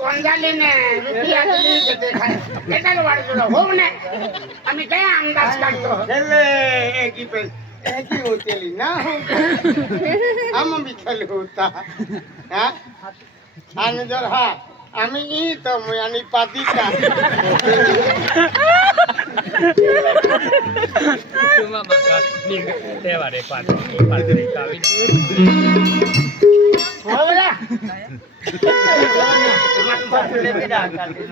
कोण झाले ना रुपया दिली घेते काय एकाला वाढतो हो ना आम्ही काय अंदाज काढतो चले एकी होतेली ना आम बिचाले होता हा आणि जर हा आम्ही ईत आणि पातीचा तुम्हा माका निघ देवारे पात्री कावी होला पातळे बिना काढले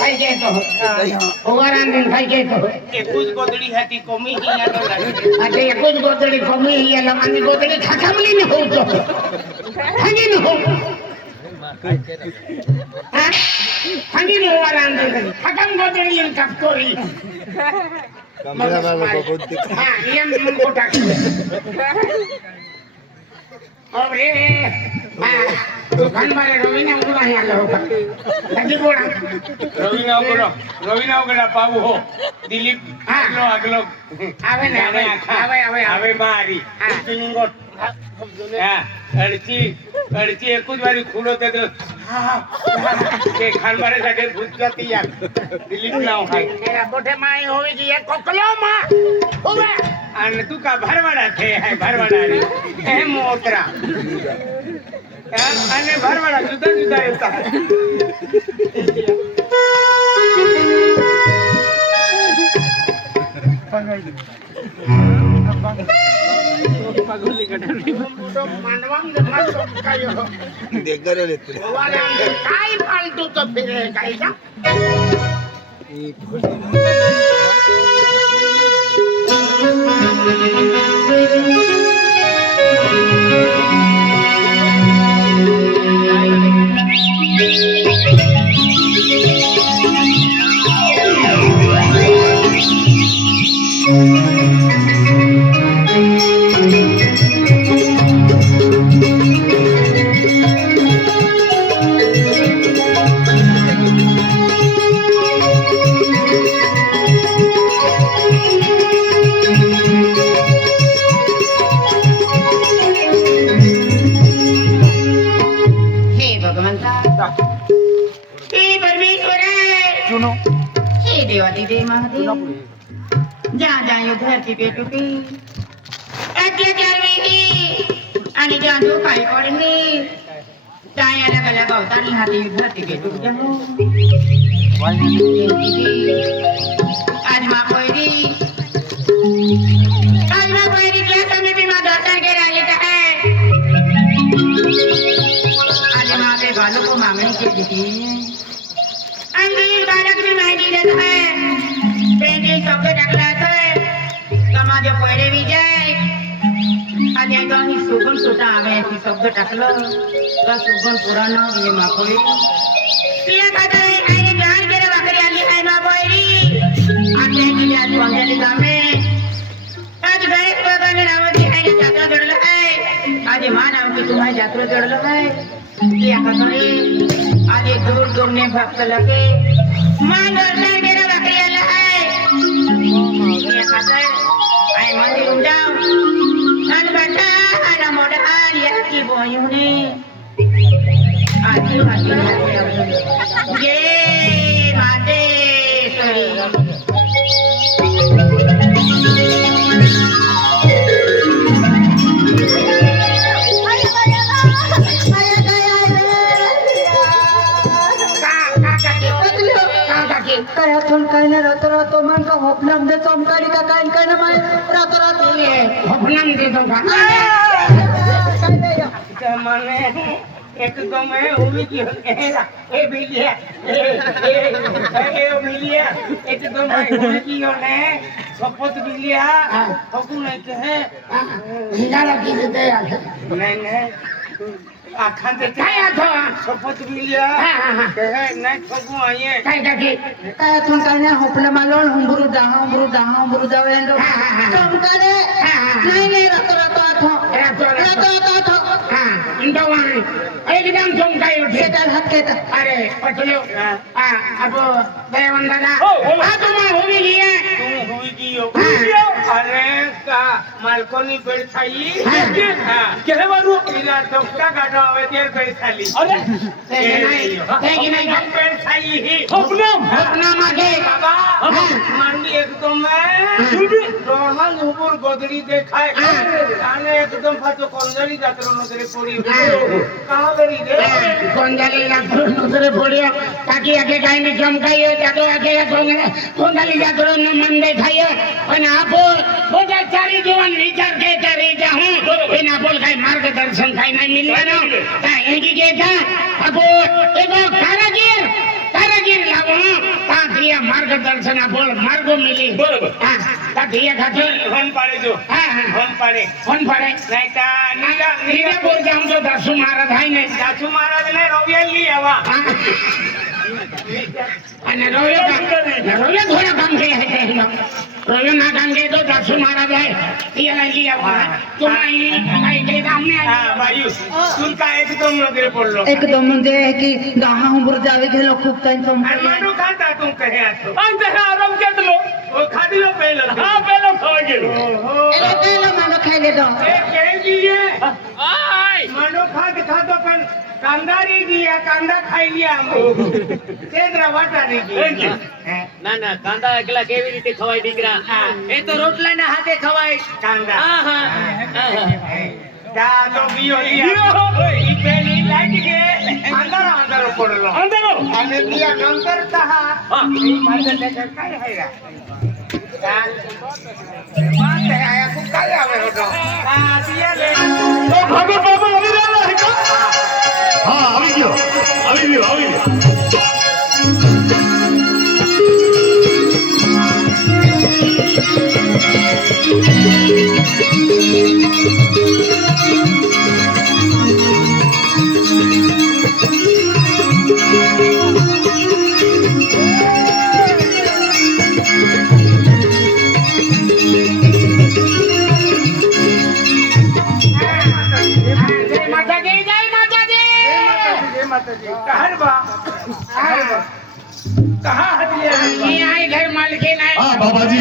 काय घेतो ओवारांनी काय घेतो एकूच गोदडी हाती कमी ही याला लागली आता एकच गोदडी कमी याला आणि गोदडी खाकामली न होतो खाली न हो खाली न ओवारांनी खाकाम गोदडी येऊन कापतोरी हा ये म्हणून कोटा अरे तू खानबारे रवीना उडा ही आलो का कधी बोला रवीना उगड़ा पाऊ हो दिलीप हाँ अगलो आवे ने आवे आवे मारी हाँ चिनिंगोट अडची एकूच वारी खुलो ते खानबारे साठी भूत यार दिलीप नाव हाय मेरा बोठे माई होवी जी एक कोकलो मा होवे आणि तू का भरवाडा थे है भरवाडा रे हे मोतरा आणि भरवाडा जुदा जुदा येतात पगोली कटरी मानवाम दे मासो कायो देख गरे लेते वाला काय फालतू तो फिरे काय का ई भोली जहाँ जहाँ यो धरती पे टूटी अत्याचार वेही आणि जादू काय पडली काय अलग अलग अवतारी हाती यो धरती पे टूट जाओ आज माँ कोयरी क्या समय पे माँ दौतर के राजे का है आज माँ पे बालों को मांगने के देती है अंग्रेज बालक भी मांगी देता है पेंटिंग शब्द टाकला समाज पहिले विजय आणि एकदा सुगन सुटा आवे ती शब्द टाकलं तर सुगन पुराणा ये मापोई तिला खाते आईने जान केले वाकरी आली आहे मापोई आता गेली आज वांगली गामे आज गणेश बाबाने नावाची आईने जात्रा जोडलं आहे आज मान आमची तुम्हाला जात्रा जोडलं आहे ती खाते आज दूर दूर ने भक्त लगे मान दर्शन केले वाकरी आला आहे खाते आई मंदिर जाओ अन बेटा आना मोड़ा आलिया की बोयू ने आती आती ये मातेश्वरी कायातून काय नाही रातो मन का होपनाम दे चमकारी का काय ना माय रातो होपनाम दे तो का माने एकदम है उमी की ए बिलिया ए बिलिया एकदम है उमी की होने शपथ बिलिया हकू नहीं कहे हिंगाला की देते नहीं आखा दे काय आतो शपथ बिलिया कहे नहीं ठगू आये काय टाकी कायातून काय नाही होपना मालोन हुंबरू जावेंडो चमकारे नाही रातो आठो रातो आठो हां इंदवान एकदम चमकाई उठे हात घेता अरे पटलो अब दयावन दादा हो, बोलो. हाँ तुम्हें हो भी गई તું હુઈ ગયો હા. અરે કા માલકોની પેડ ખાઈ હા. હા કહેવાનું પેલા ચોકટા કાઢવા આવે ત્યારે પેડ ખાલી અરે नहीं नहीं પેડ ખાઈ સપનમ अपना मागे બાબા હા. માંડી એકદમ રોહન ઉપર ગોદડી દેખાય અને એકદમ પાછો કોંદડી જાતરો નજરે પડી કાં કરી દે कोंडाली जात्रो नजरे पड़ियो ताकि आगे काई में चमकायो जातो आगे कोंडाली जात्रो न मन देखायो અને આપો બધા ચારી જીવન વિચાર કે કરી જા હું એના બોલ કાઈ માર્ગદર્શન કાઈ નહીં મિલવાનો તા એકી કે જા આપો એકો કારાગીર લાવો તા દિયા માર્ગદર્શન આપો માર્ગો મિલી બરોબર. હા તા દિયા ખાતે હોન પાડે જો હા હા હોન પાડે ફોન પડે નહીં તા નીલા નીરે બોલ જામ તો દસુ મારા થાય ને સાસુ મહારાજ ને રોવિયલ લઈ આવા અને રોયો થોડા કામ કે હે રોયો ના કામ કે તો દસુ મારા જાય તિયા લઈ આવા तुम्हारी आई के सामने હા બાયુ સુલકા એકદમ નજરે પડલો एकदम म्हणजे की दहा उंबर जावे गेलो खूप त्यांचं અને માનું ખાતા તું કહે આ તો અંતે આરામ કેટલો ઓ ખાધીલો પહેલો હા પેલો ખવાઈ ગયો ઓહો એનો પહેલો માનો ખાઈ લીધો એ કેમ દીએ આય માનો ખાતો પણ કાંદારી દિયા કાંદા ખાઈ લ્યા તેદરા વાટાની Thank you. દી ના ના કાંદા એકલા કેવી રીતે ખવાય દીકરા એ તો રોટલાના હાથે ખવાય કાંદા આહા, આહા. જા તો બીઓ લિયા ઈ પેલી લાગી કે અંધારો પડલો અંધેરો અને દિયા નંતર તહા ઈ માથે લેકર કાઈ હાયરા માથે આયા કુ કાઈ આવે હોતો આ દિયા લે તો ભાગો બાબા આવી રહ્યા છે કા? હા આવી ગયો जय माता दी जय माता दी जय माताजी कहर बा कहाँ हटिया ये आई घर मालकिन है હા બાબાજી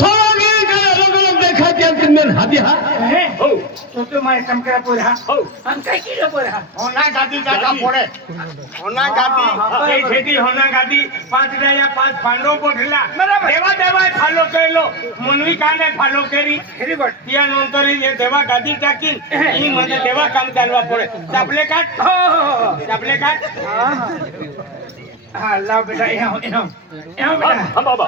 થોડા ઘણી કાલે અલગ અલગ દેખાય ત્યાં તમને હાથી હા है હો तो मारे टमकरा पूरा હો हम कई किलो पूरा હોના ગાદી કાકા પડે હોના ગાદી એ ખેતી હોના ગાદી 5 રહ્યા 5 ફાંડો પોઠલા બરાબર દેવા ફાલો કેલો મુનવી કાને ફાલો કેરી વેરી ગુડ ત્યાં નોંતરી જે દેવા ગાદી ટાકી ઈ મને દેવા કામ ચાલવા પડે ચાપલે કાટ ચાપલે કાટ હા લાવ બેટા એનો બેટા હા બાબા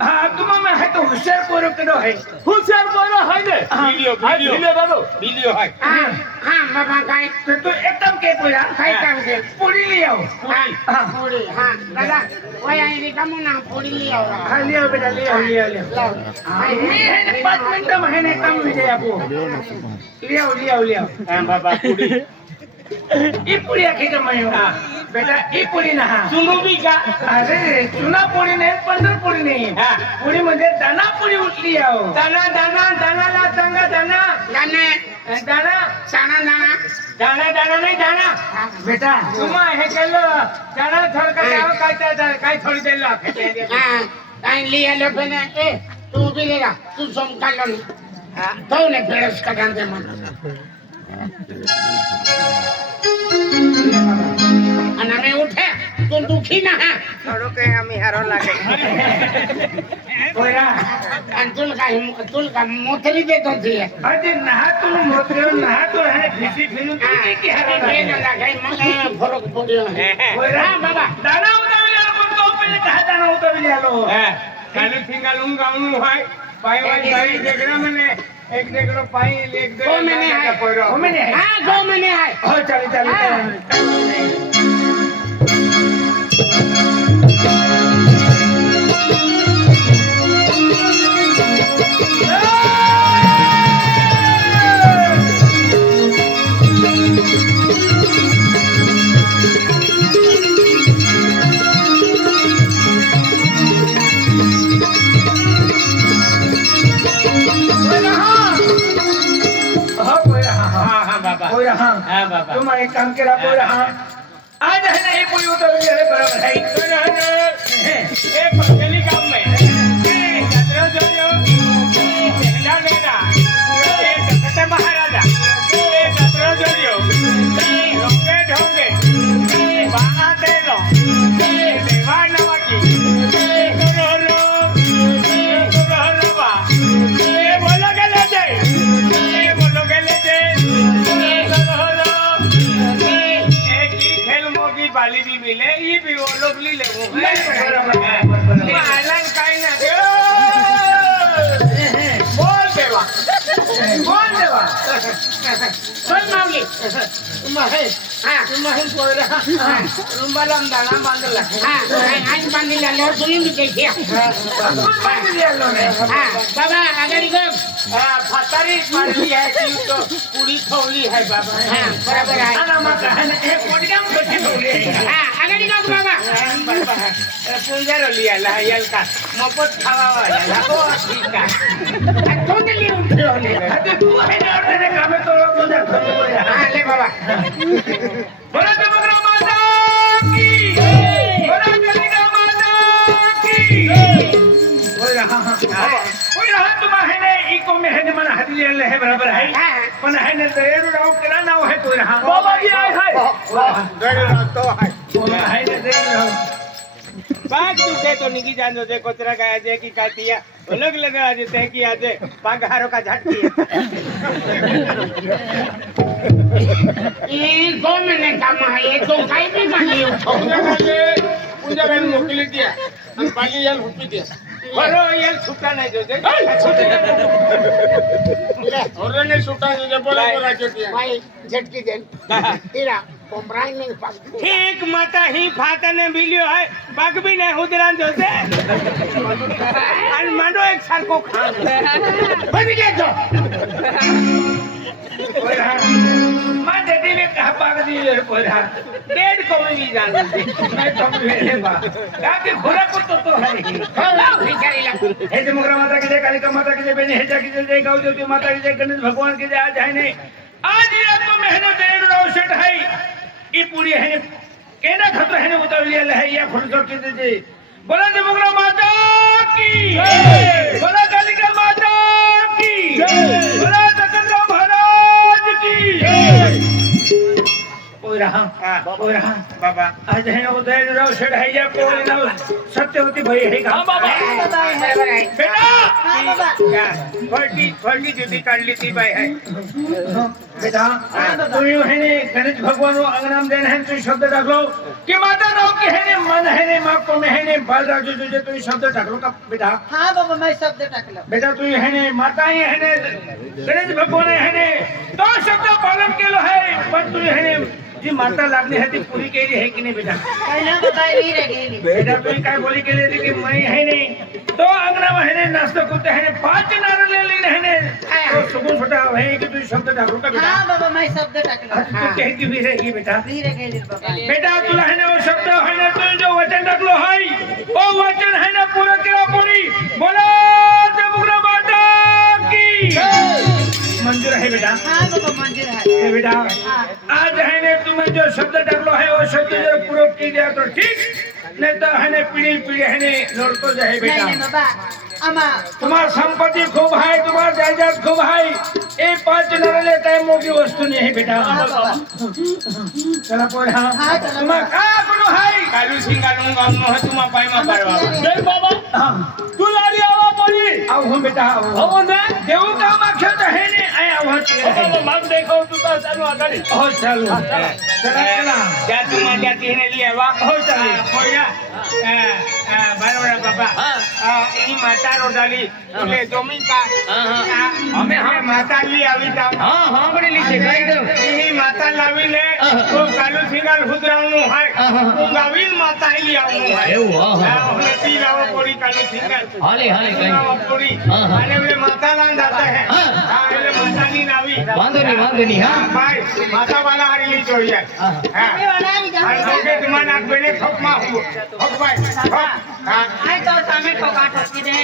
હા तुम में है तो होशियार पोरो केडो है હોશિયાર બોલો હોય ને वीडियो બાબો वीडियो है हाँ हाँ बाबा काई तो एकदम के पूरा काई काम के पूरी ले आओ हाँ पूरी हाँ दादा वही आई दी कमु ना पूरी ले आओ हाँ ले आओ बेटा ले आओ मैं है 5 मिनट में है ने कम विजय आपको ले आओ हां बाबा पूरी ये पूरी आखिर का मैं हां बेटा ये पूरी ना हां सुनो भी का अरे चुना पूरी नहीं पंदर पूरी नहीं हां पूरी मुझे दाना पूरी उठली आओ दाना ला संगा दाना जाने दाना साना दाना दाना नहीं दाना बेटा तुम है चलो दाना छोड़ कर जाओ काय थोड़ी देर ला हाँ काई लिया लो पहने ए तू भी लेगा तू सोम कर लो हाँ तो ने बेड़स का गांधे मन અને અમે ઉઠે તો દુખી ના હા થોડો કે અમે હારો લાગે ઓયા તુલ કા મોથરી દે તો થી અજે નહા તું મોત્રે નહા તો હે ફીસી ફીનું કે હારો એ ના લાગે મને ફરક પડ્યો ઓયા બાબા દાના ઉતાવી લે પણ તો પેલે કહા દાના ઉતાવી લે લો હે કાલે ફિંગા લું ગામનું હોય પાઈ વાઈ દેગડા મને एक देगड़ो पाई एक देगड़ो 2 महीने है 2 महीने है हां 2 महीने है हो चल तुम एक काम करा बोला हाँ आज है ना ये पूरी उतरली है बराबर है एक पत्नी काम में यात्रा जो पहला लेना जगत महाराजा यात्रा जो रोके ढोंगे बाहा दे लो देवा नवाकी बोलो के ले जाए बाली भी मिले ये भी वो लोग ली ले वो आलन काई ना बोल देवा बोल माऊली महेश हा महेश बोल रहा रुमाला दाना बांधला हा आणि बांधलेला लोर तुम्ही मी काही बांध लिया लो ने हा बाबा आगाडी गो फतारी मारली है कि तो पूरी थोली है बाबा हा बरोबर आहे आना मत है एक कोडियाम बची होली है हा आगाडी गो बाबा पूंजर लिया ला यल का मोफत खावा वाला हो ठीक है तोंड लिहून ठेवले अरे तू है ना और तेरे काम में तो तुझे हा ले बाबा बोला तो मगर माता की बोला कलिका माता की बोला बोला तुम है ने इको में है ने मन हदी ले है बराबर है पण है ने तेरू राव केला नाव है तो रहा बाबा जी आए है तो है है ने तेरू राव बाग तुझे तो निकी जानो दे कोतरा का आज की काटिया अलग लगा आज ते की आज पागारो का झटकी ये 2 महिने काम आहे ये तो काही बी मानली पूजा बहन मोकली दिया आणि पाली याल हुपी दिया बरो याल छुटा नाही जो दे और ने छुटा जो बोला बोला जो दिया बाई झटकी देन तेरा कोमराई नहीं पास ठीक माता ही फाटने मिलियो है बाग भी नहीं हुदरान जो दे आणि मांडो एक सारखो खा बबी दे तो मां देती ने कहा पाग दी ले बोला डेढ़ को भी जान दे मैं तो भेड़े बा काके घोड़ा को तो है लाव भिखारीला हे जे मुगरा माता की जय कालिका माता की जय बेनी हेजा की जय गाँव ज्योति माता की जय गणेश भगवान की जय आज है ने आज ये तो मेहनत डेढ़ रोशट है ये पूरी है ने केना खतर है ने उतर लिया है या खुरसो की जय बोला जे मुगरा माता की जय बोला कालिका माता की जय बोला जगत महाराज की जय कोई रहा बाबा आज है उदय राव सेठ है या कोई ना सत्यवती भाई है का बाबा बरोबर आहे बेटा हा बाबा फळकी जुती काढली ती बाई आहे बेटा तुम्ही है ने गणेश भगवान अंगनाम देन है तू शब्द टाकलो कि माता राव की है ने मन है ने मां को में है ने बालराजू तुझे तू शब्द टाकलो का बेटा हा बाबा मैं शब्द टाकलं बेटा तू है ने माता ही है ने गणेश भगवान है ने तो शब्द पालन केलो है पण तू है ने जी माता लागली है ती पूरी केली है कि नहीं बेटा पहिला बाबा री रे गेली बेटा तुम्ही काय बोली केली होती की मैं है नहीं तो अंगना में है ने नाश्ता करते है ने 5 नारळ ले लेने है ने तो सुगुन छोटा है कि तू शब्द टाकू का बेटा हा बाबा मैं शब्द टाकलं तू कहती भी रहेगी बेटा री रे गेली बाबा बेटा तुला है ने वो शब्द है ने तू जो वचन टाकलो है वो वचन है ने पूरा केला कोणी बोला देवग्रा माता की मंजूर है बेटा हा बाबा मंदिर आहे ए बेटा आज है ने तुम्हें जो शब्द टाकलो है वो शब्द जरा पूरा की दिया तो ठीक नहीं तो है ने पीढ़ी है ने लड़तो जाए नाही बेटा नाही बाबा आमा तुम्हार संपत्ति खूब है तुम्हार जायदाद खूब है ये 5 नारळ लेता है मोगी वस्तु नहीं है बेटा हा बाबा चला पोर हाँ हा चला तुम्हार का गुरु है कालू सिंगालू गाम नो है तुमा पाई मा पारवा जय बाबा हाँ तू लारी आवा पड़ी आओ हम बेटा आओ ना देव का माख्या तो है ने आया वहाँ चले माग देखो तू तो चालू आगाड़ी हो चालू चला चला जा तुमा जाती है लिया वा हो चली पोया बरोबर बाबा ई माता रोडाली એટલે જમીન કા અમે માતા લી આવી તા હા બડી લી છે કઈ દઉં ઈ માતા લાવીને તો કાલુ સિંગાલ હુદરાનું હાય હું ગાવીન માતા લી આવું હાય એવું હા હવે તી લાવો પોડી કાલુ સિંગાલ હાલે કઈ લાવો પોડી અને વે માતા ના જાતા હે હા એટલે માતા ની લાવી વાંધો નહીં વાંધો નહીં હા ભાઈ માતા વાલા હારી જોઈએ હા અને જોકે તમારા નાક બેને ખપમાં હું ખપ ભાઈ ખપ હા આય તો તમે ઠોકા ઠોકી દે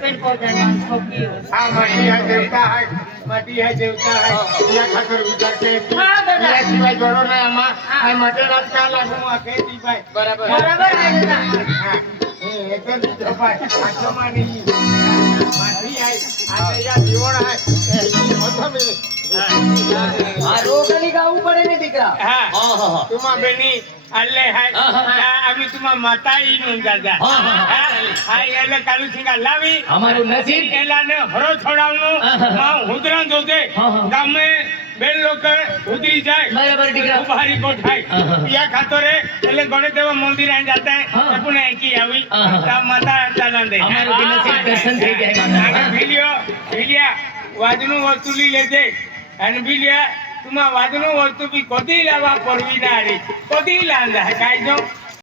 પેન પોતાને ઠોકી હા માટી હે દેવતા હે માટી હે દેવતા હે યા ખાતર વિચાર કે હા, દાદા. યા સિવાય જોડો ને આમાં આ માટે રાજકારણ લાગુ આ ખેતી ભાઈ બરાબર બરાબર આય દાદા હા એ તો દીધો ભાઈ આ સમાની માટી હે આ યા જીવણ હે મતલબ આ રોગની ગાવું પડે ને દીકરા હા હા હા હા तुम्हा बेनी अल्ले हाय आम्ही तुम्हा माताई નું દાદા હા એટલે કાલુ સિંગા લાવી અમારું નસીબ એલાને હરો છોડાવનું માં હુદરા જોતે ગામે બેન લોકો હુદરી જાય બરાબર દીકરા ઉભારી કો થાય યા ખાતરે એટલે ગણેદેવ મંદિર આઈ જાતા હે આપણે એકી આવી તા માતા ચાલંદે અમારું બી નસીબ દર્શન થઈ જાય માતા વિલિયા વાજનું વસ્તુ લઈ લેજે અને વિલિયા तुम्हा वाजनो वस्तू भी कधी लावा परवी ना रे कधी लांदा काय जो